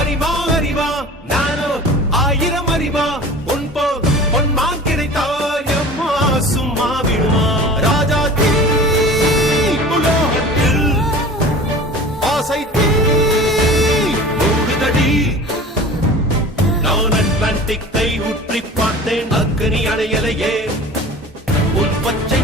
அறிவா அறிவா நானோ 1000 அறிவா உன்போ பொன்மான் கிடைத்தாயம்மா சும்மா விடுமா ராஜா தீ உலோகத்தில் ஆசை தீ மூடுதடி நான் அட்லாண்டிக்கை உற்றி பார்த்தேன் அக்னி அடையலையே உன் பச்சை